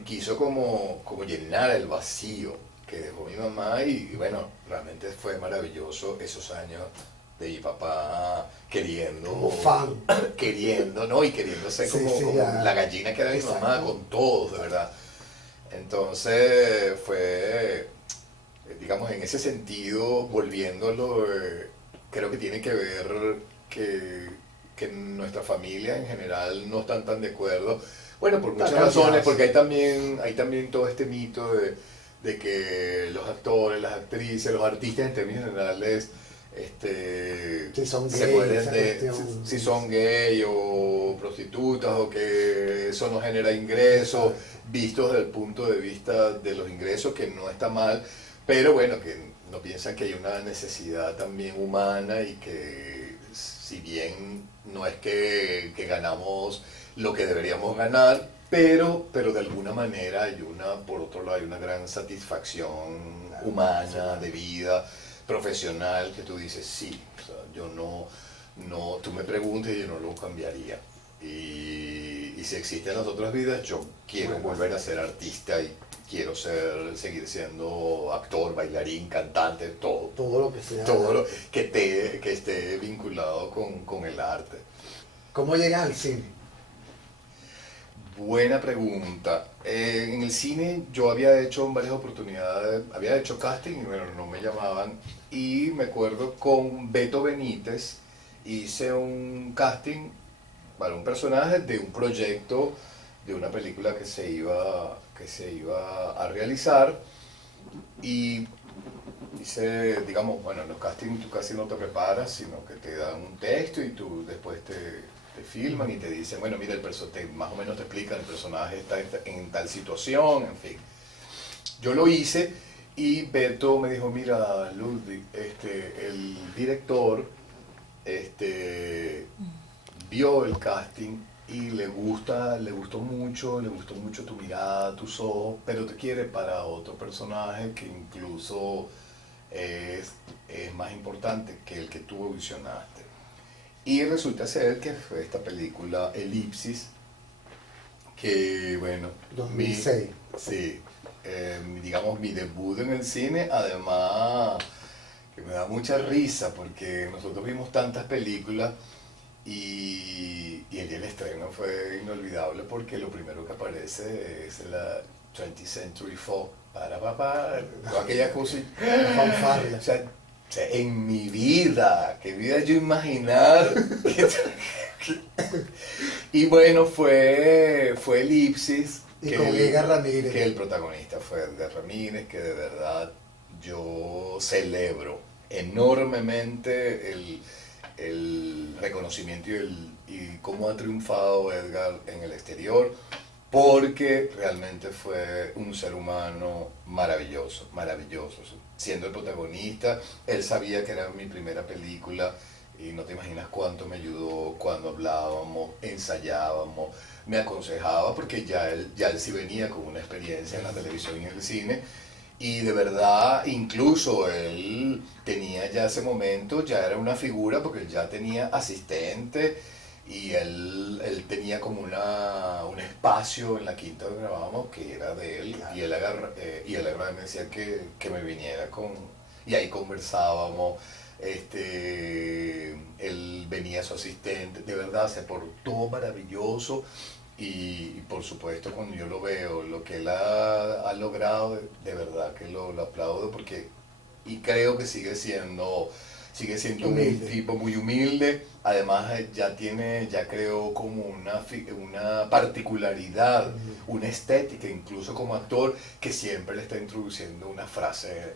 quiso como llenar el vacío que dejó mi mamá y bueno, realmente fue maravilloso esos años de mi papá queriendo, como fan, queriendo, ¿no? Y queriendo ser como la gallina que era mi mamá con todos, de verdad. Entonces fue, digamos, en ese sentido, volviéndolo, creo que tiene que ver que nuestra familia en general no están tan de acuerdo. Bueno, por muchas razones, porque hay también todo este mito de que los actores, las actrices, los artistas en términos generales, si son se gay, pueden si son gay o prostitutas o que eso no genera ingresos, vistos desde el punto de vista de los ingresos, que no está mal, pero bueno, que no piensan que hay una necesidad también humana y que si bien no es que ganamos lo que deberíamos ganar, pero de alguna manera por otro lado hay una gran satisfacción humana, de vida, profesional, que tú dices, sí, o sea, yo no, tú me preguntas y yo no lo cambiaría. Y si existen las otras vidas, yo quiero volver a ser artista y quiero seguir siendo actor, bailarín, cantante, todo. Todo lo que sea. Todo lo que esté vinculado con el arte. ¿Cómo llegas al cine? Buena pregunta. En el cine yo había hecho en varias oportunidades, había hecho casting y bueno, no me llamaban. Y me acuerdo con Beto Benítez, hice un casting para un personaje de un proyecto de una película que se iba a realizar. Y hice, digamos, bueno, en los castings tú casi no te preparas, sino que te dan un texto y tú después te filman y te dicen, bueno, mira, más o menos te explican, el personaje está en tal situación, en fin. Yo lo hice y Beto me dijo, mira, Ludwig, el director vio el casting y le gustó mucho tu mirada, tus ojos, pero te quiere para otro personaje que incluso es más importante que el que tú audicionaste. Y resulta ser que fue esta película Elipsis, que bueno, 2006. Sí, digamos mi debut en el cine, además que me da mucha risa porque nosotros vimos tantas películas y el día del estreno fue inolvidable porque lo primero que aparece es la 20th Century Fox, toda aquella cosa. Fanfarria. O sea, en mi vida, qué vida yo imaginar. Y bueno, fue Elipsis. Y con Edgar Ramírez. Que el protagonista fue Edgar Ramírez, que de verdad yo celebro enormemente el reconocimiento y cómo ha triunfado Edgar en el exterior, porque realmente fue un ser humano maravilloso, maravilloso. Siendo el protagonista, él sabía que era mi primera película y no te imaginas cuánto me ayudó cuando hablábamos, ensayábamos, me aconsejaba, porque ya él sí venía con una experiencia en la televisión y en el cine. Y de verdad, incluso él tenía ya ese momento, ya era una figura, porque él ya tenía asistente y él tenía como un espacio en la quinta donde grabábamos que era de él, y él me decía que me viniera con... Y ahí conversábamos, él venía su asistente, de verdad se portó maravilloso. Y por supuesto cuando yo lo veo, lo que él ha logrado, de verdad que lo aplaudo, porque y creo que sigue siendo un Humilde. tipo muy humilde. Además ya creó como una particularidad, una estética, incluso como actor, que siempre le está introduciendo una frase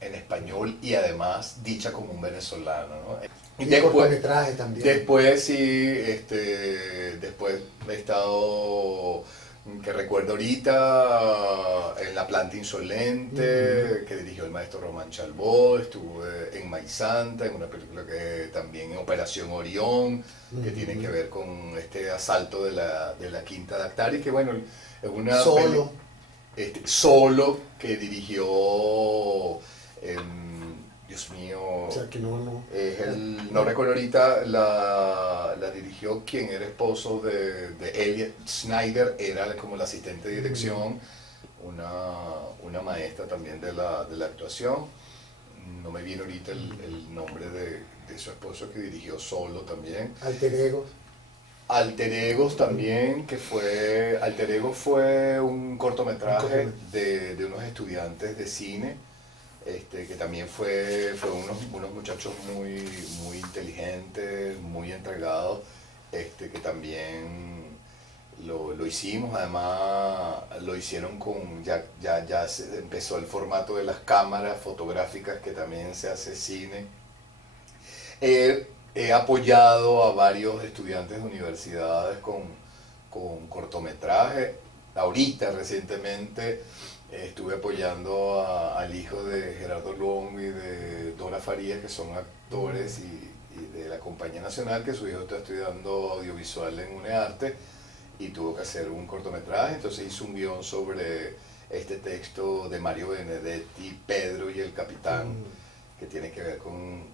en español y además dicha como un venezolano, ¿no? Y Y cortometraje también. después sí, después he estado, que recuerdo ahorita, en La Planta Insolente, que dirigió el maestro Román Chalbó. Estuve en Maizanta, en una película que también, Operación Orión, que tiene que ver con este asalto de la Quinta de Actari, que bueno, es una Solo. Solo, que dirigió, Dios mío, O sea, que no. no recuerdo ahorita, la dirigió quien era esposo de Elliot Snyder, era como el asistente de dirección, una maestra también de la actuación. No me viene ahorita el nombre de su esposo, que dirigió Solo también. Alter Ego. Alter Egos también, Alter Ego fue un cortometraje de unos estudiantes de cine, que también fue unos muchachos muy inteligentes, muy entregados, que también lo hicimos. Además lo hicieron ya se empezó el formato de las cámaras fotográficas, que también se hace cine. He apoyado a varios estudiantes de universidades con cortometrajes. Ahorita, recientemente, estuve apoyando al hijo de Gerardo Luongo y de Dora Farías, que son actores y de la Compañía Nacional, que su hijo está estudiando audiovisual en UNEARTE y tuvo que hacer un cortometraje. Entonces hizo un guión sobre este texto de Mario Benedetti, Pedro y el Capitán, que tiene que ver con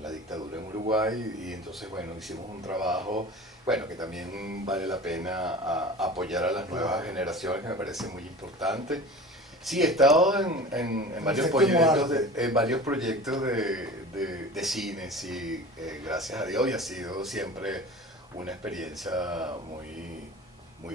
la dictadura en Uruguay. Y entonces, bueno, hicimos un trabajo, bueno, que también vale la pena apoyar a las nuevas generaciones, que me parece muy importante. Sí, he estado en varios proyectos de cine, sí, gracias a Dios, y ha sido siempre una experiencia muy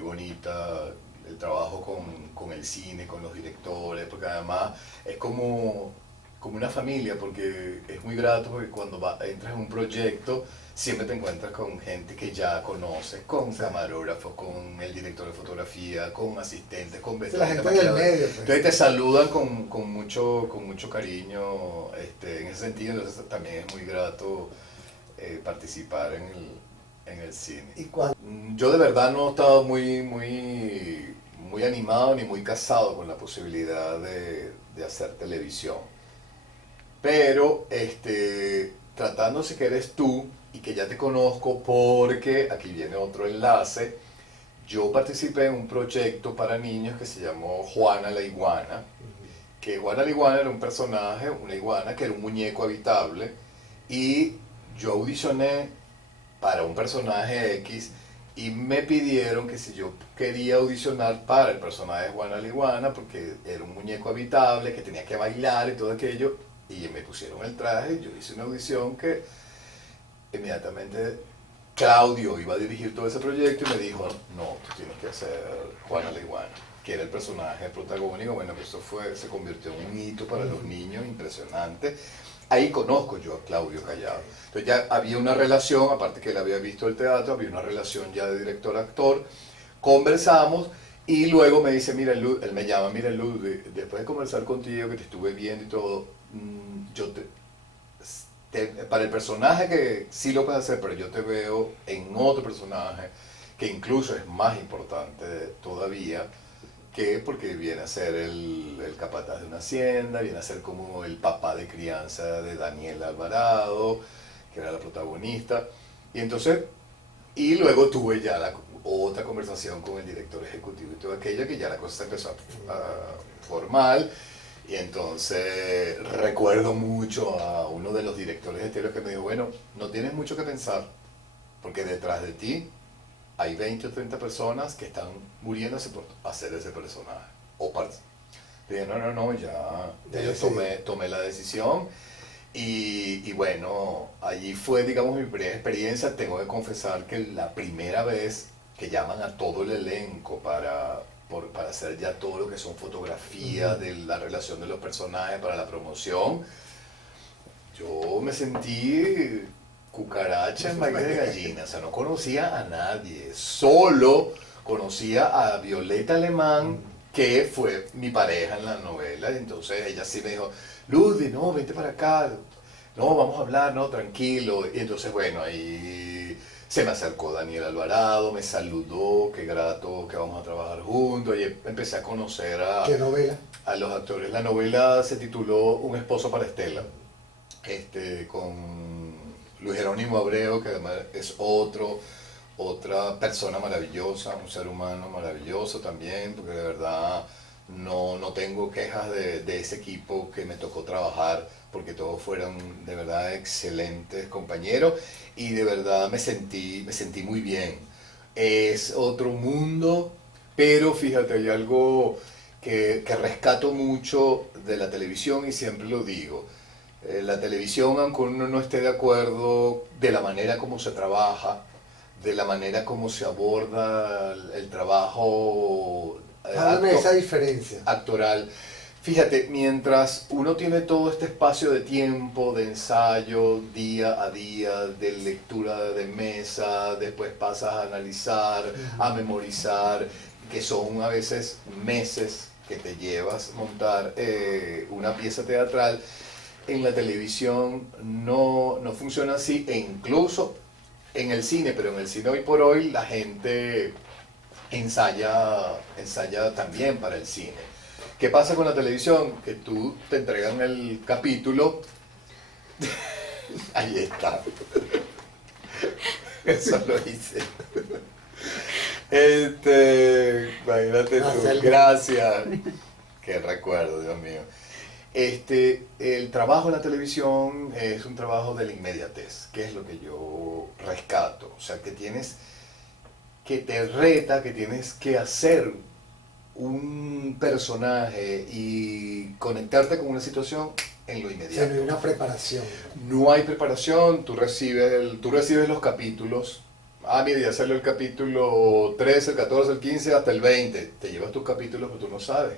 bonita el trabajo con el cine, con los directores, porque además es como una familia, porque es muy grato, porque cuando entras en un proyecto siempre te encuentras con gente que ya conoces, con camarógrafos, con el director de fotografía, con asistentes, con La gente del medio. Pues. Entonces te saludan con mucho cariño, en ese sentido. Entonces también es muy grato participar en el cine. ¿Y Yo de verdad no he estado muy animado ni muy casado con la posibilidad de hacer televisión. Pero tratándose que eres tú y que ya te conozco, porque aquí viene otro enlace, yo participé en un proyecto para niños que se llamó Juana la Iguana, que Juana la Iguana era un personaje, una iguana que era un muñeco habitable, y yo audicioné para un personaje X y me pidieron que si yo quería audicionar para el personaje de Juana la Iguana, porque era un muñeco habitable, que tenía que bailar y todo aquello, y me pusieron el traje. Yo hice una audición que inmediatamente Claudio iba a dirigir todo ese proyecto y me dijo, no, tú tienes que hacer Juana la Iguana, que era el personaje protagónico. Bueno, pues eso se convirtió en un hito para los niños impresionante. Ahí conozco yo a Claudio Callado. Entonces ya había una relación, aparte que él había visto el teatro, había una relación ya de director-actor. Conversamos y luego me dice, mira, él me llama, mira, Luz, después de conversar contigo, que te estuve viendo y todo, para el personaje que sí lo puedes hacer, pero yo te veo en otro personaje que incluso es más importante todavía, que porque viene a ser el capataz de una hacienda, viene a ser como el papá de crianza de Daniel Alvarado, que era la protagonista. Y entonces, y luego tuve ya otra conversación con el director ejecutivo y todo aquello, que ya la cosa se empezó a formal. Y entonces recuerdo mucho a uno de los directores de tele que me dijo, bueno, no tienes mucho que pensar, porque detrás de ti hay 20 o 30 personas que están muriéndose por hacer ese personaje. Dije, no, ya tomé la decisión. Y bueno, allí fue, digamos, mi primera experiencia. Tengo que confesar que la primera vez que llaman a todo el elenco para hacer ya todo lo que son fotografías de la relación de los personajes para la promoción, yo me sentí cucaracha en baile de gallina. O sea, no conocía a nadie, solo conocía a Violeta Alemán, que fue mi pareja en la novela. Entonces ella sí me dijo, Ludwig, no, vente para acá, no, vamos a hablar, no, tranquilo. Y entonces, bueno, ahí se me acercó Daniel Alvarado, me saludó, qué grato que vamos a trabajar juntos. Y empecé a conocer ¿Qué novela? a los actores. La novela se tituló Un esposo para Estela, con Luis Jerónimo Abreu, que además es otra persona maravillosa, un ser humano maravilloso también, porque de verdad no tengo quejas de ese equipo que me tocó trabajar, porque todos fueron de verdad excelentes compañeros y de verdad me sentí muy bien. Es otro mundo, pero fíjate, hay algo que rescato mucho de la televisión y siempre lo digo. La televisión, aunque uno no esté de acuerdo de la manera como se trabaja, de la manera como se aborda el trabajo Háblame de esa diferencia. actoral. Fíjate, mientras uno tiene todo este espacio de tiempo, de ensayo, día a día, de lectura de mesa, después pasas a analizar, a memorizar, que son a veces meses que te llevas montar una pieza teatral, en la televisión no funciona así, e incluso en el cine, pero en el cine hoy por hoy la gente ensaya también para el cine. ¿Qué pasa con la televisión? Que tú te entregan el capítulo, ahí está, eso lo hice. Imagínate tú, gracias, qué recuerdo, Dios mío. El trabajo en la televisión es un trabajo de la inmediatez, que es lo que yo rescato. O sea, que te reta, que tienes que hacer un personaje y conectarte con una situación en lo inmediato. No hay una preparación. No hay preparación, tú recibes los capítulos. Mira, ya salió el capítulo 13, el 14, el 15, hasta el 20. Te llevas tus capítulos, pero tú no sabes.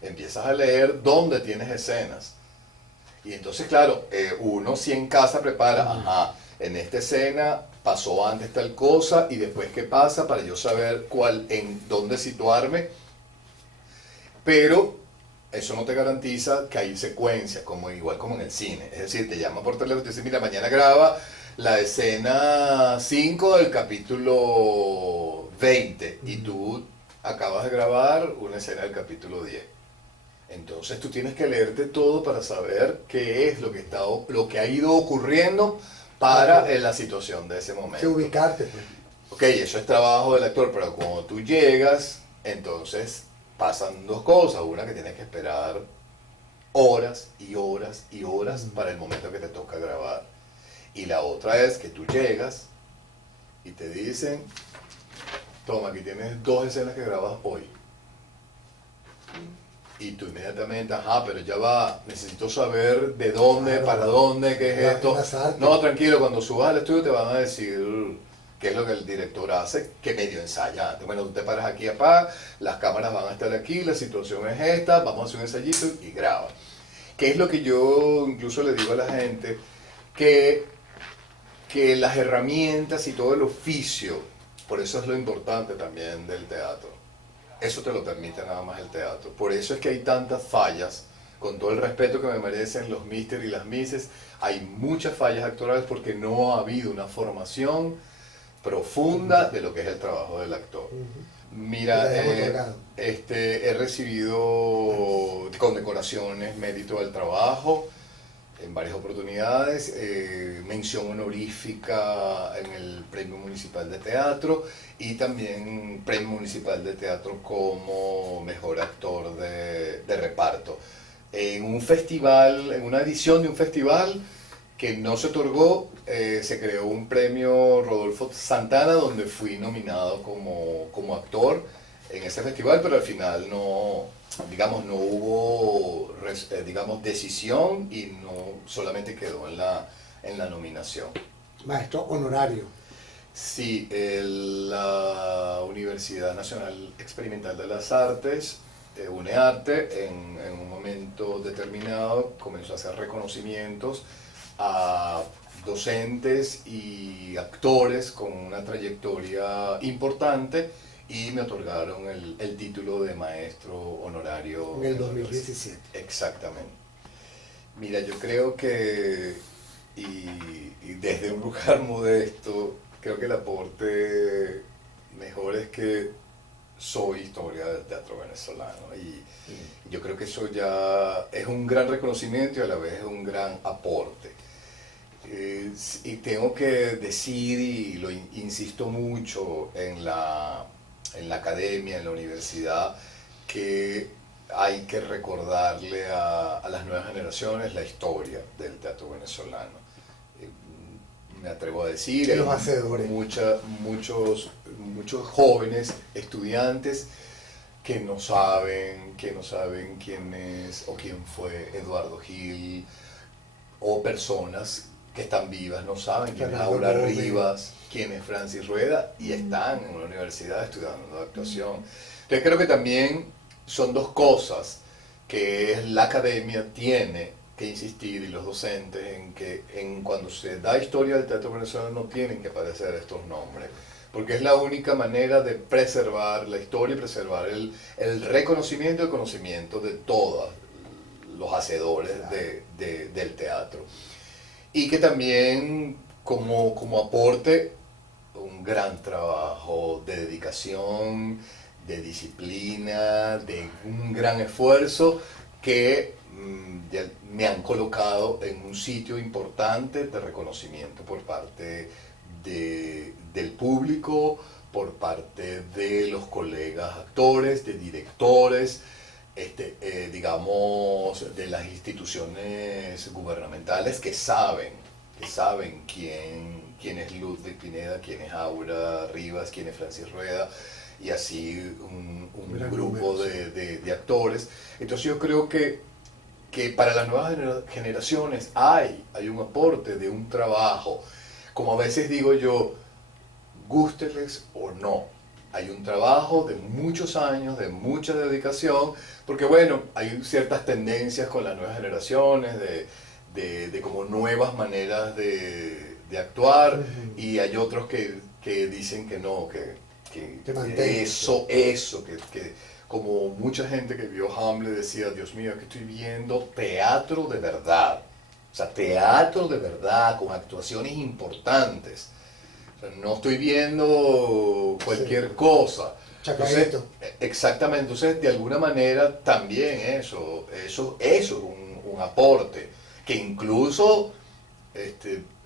Empiezas a leer dónde tienes escenas. Y entonces, claro, uno si en casa prepara, en esta escena pasó antes tal cosa y después qué pasa para yo saber en dónde situarme. Pero eso no te garantiza que hay secuencias, igual como en el cine. Es decir, te llama por teléfono y te dice, mira, mañana graba la escena 5 del capítulo 20 y tú acabas de grabar una escena del capítulo 10. Entonces tú tienes que leerte todo para saber qué es lo que ha ido ocurriendo para la situación de ese momento. Que ubicarte, pues. Ok, eso es trabajo del actor, pero cuando tú llegas, entonces pasan dos cosas. Una, que tienes que esperar horas y horas y horas para el momento que te toca grabar. Y la otra es que tú llegas y te dicen, toma, aquí tienes 2 escenas que grabas hoy. Y tú inmediatamente, pero ya va, necesito saber de dónde, para dónde, qué es esto. No, tranquilo, cuando subas al estudio te van a decir qué es lo que el director hace, que medio ensaya antes. Bueno, tú te paras aquí, las cámaras van a estar aquí, la situación es esta, vamos a hacer un ensayito y graba. ¿Qué es lo que yo incluso le digo a la gente? Que las herramientas y todo el oficio, por eso es lo importante también del teatro. Eso te lo permite nada más el teatro. Por eso es que hay tantas fallas con todo el respeto que me merecen los mister y las misses, hay muchas fallas actorales porque no ha habido una formación profunda de lo que es el trabajo del actor. Mira, he recibido condecoraciones, mérito del trabajo, en varias oportunidades, mención honorífica en el Premio Municipal de Teatro y también Premio Municipal de Teatro como mejor actor de reparto. En un festival, en una edición de un festival que no se otorgó, se creó un premio Rodolfo Santana donde fui nominado como actor en ese festival, pero al final no, digamos, no hubo digamos, decisión y no solamente quedó en la nominación. Maestro honorario. Sí, la Universidad Nacional Experimental de las Artes, UNEARTE, en un momento determinado comenzó a hacer reconocimientos a docentes y actores con una trayectoria importante y me otorgaron el título de maestro honorario. En el 2017. Exactamente. Mira, yo creo que, y desde un lugar modesto, creo que el aporte mejor es que soy historia del teatro venezolano y yo creo que eso ya es un gran reconocimiento y a la vez es un gran aporte. Y tengo que decir, y lo insisto mucho en la academia, en la universidad, que hay que recordarle a las nuevas generaciones la historia del teatro venezolano. Me atrevo a decir, los hacedores. Muchos jóvenes estudiantes que no saben quién es o quién fue Eduardo Gil, o personas que están vivas, no saben quién es Aura Rivas, quién es Francis Rueda, y están en una universidad estudiando actuación. Entonces creo que también son dos cosas que la academia tiene que insistir y los docentes en cuando se da historia del teatro venezolano no tienen que aparecer estos nombres, porque es la única manera de preservar la historia y preservar el reconocimiento y el conocimiento de todos los hacedores del teatro. Y que también como aporte un gran trabajo de dedicación, de disciplina, de un gran esfuerzo que me han colocado en un sitio importante de reconocimiento por parte del público, por parte de los colegas actores, de directores, digamos, de las instituciones gubernamentales que saben quién es Ludwig Pineda, quién es Aura Rivas, quién es Francis Rueda, y así un grupo de actores. Entonces yo creo que para las nuevas generaciones hay un aporte de un trabajo, como a veces digo yo, gústeles o no, hay un trabajo de muchos años, de mucha dedicación, porque bueno, hay ciertas tendencias con las nuevas generaciones, de como nuevas maneras de actuar, y hay otros que dicen que no, que eso, que como mucha gente que vio Hamlet decía, Dios mío, que estoy viendo teatro de verdad, o sea, teatro de verdad, con actuaciones importantes. No estoy viendo cualquier cosa. Entonces, exactamente, entonces de alguna manera también eso es un aporte, que incluso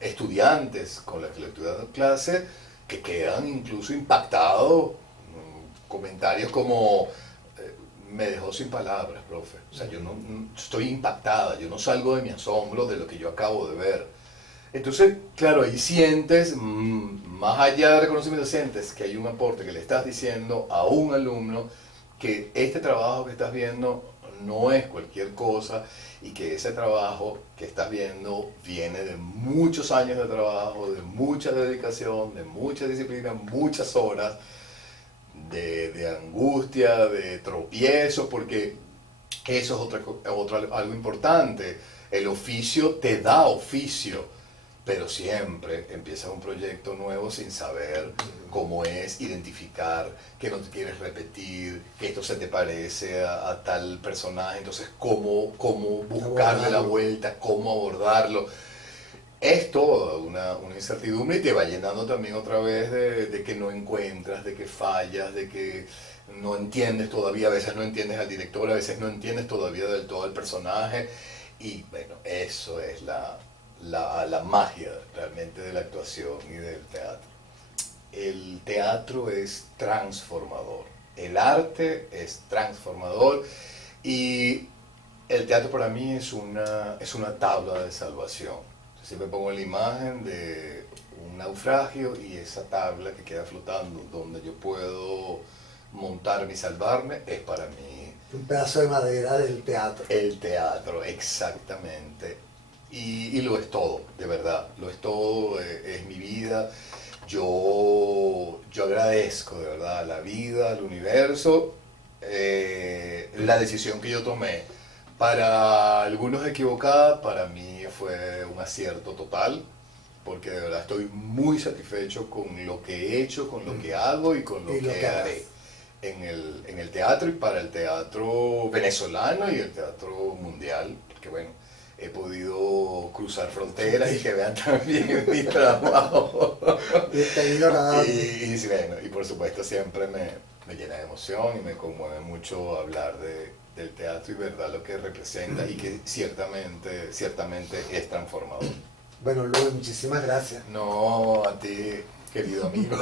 estudiantes con los que le estoy dando clase, que quedan incluso impactados, comentarios como, me dejó sin palabras, profe, o sea, yo no estoy impactada, yo no salgo de mi asombro de lo que yo acabo de ver. Entonces, claro, ahí sientes, más allá del reconocimiento, sientes que hay un aporte que le estás diciendo a un alumno que este trabajo que estás viendo no es cualquier cosa y que ese trabajo que estás viendo viene de muchos años de trabajo, de mucha dedicación, de mucha disciplina, muchas horas, de angustia, de tropiezos, porque eso es algo importante. El oficio te da oficio, pero siempre empiezas un proyecto nuevo sin saber cómo es, identificar, que no te quieres repetir, que esto se te parece a tal personaje, entonces cómo buscarle la vuelta, cómo abordarlo. Es toda una incertidumbre y te va llenando también otra vez de que no encuentras, de que fallas, de que no entiendes todavía, a veces no entiendes al director, a veces no entiendes todavía del todo al personaje. Y bueno, eso es la magia realmente de la actuación y del teatro. El teatro es transformador, el arte es transformador y el teatro para mí es una tabla de salvación. Siempre pongo la imagen de un naufragio y esa tabla que queda flotando donde yo puedo montarme y salvarme es para mí Un pedazo de madera del teatro. el teatro, exactamente. Y lo es todo, de verdad, lo es todo, es mi vida. Yo agradezco de verdad a la vida, al universo, la decisión que yo tomé. Para algunos equivocada, para mí fue un acierto total, porque de verdad estoy muy satisfecho con lo que he hecho, con lo que hago y con lo Y lo que que haré en el teatro y para el teatro venezolano y el teatro mundial, porque bueno, he podido cruzar fronteras y que vean también mi trabajo. Y te he ido nadando. Y bueno, y por supuesto siempre me llena de emoción y me conmueve mucho hablar del teatro y verdad lo que representa y que ciertamente es transformador. Bueno, Luis, muchísimas gracias. No, a ti, querido amigo.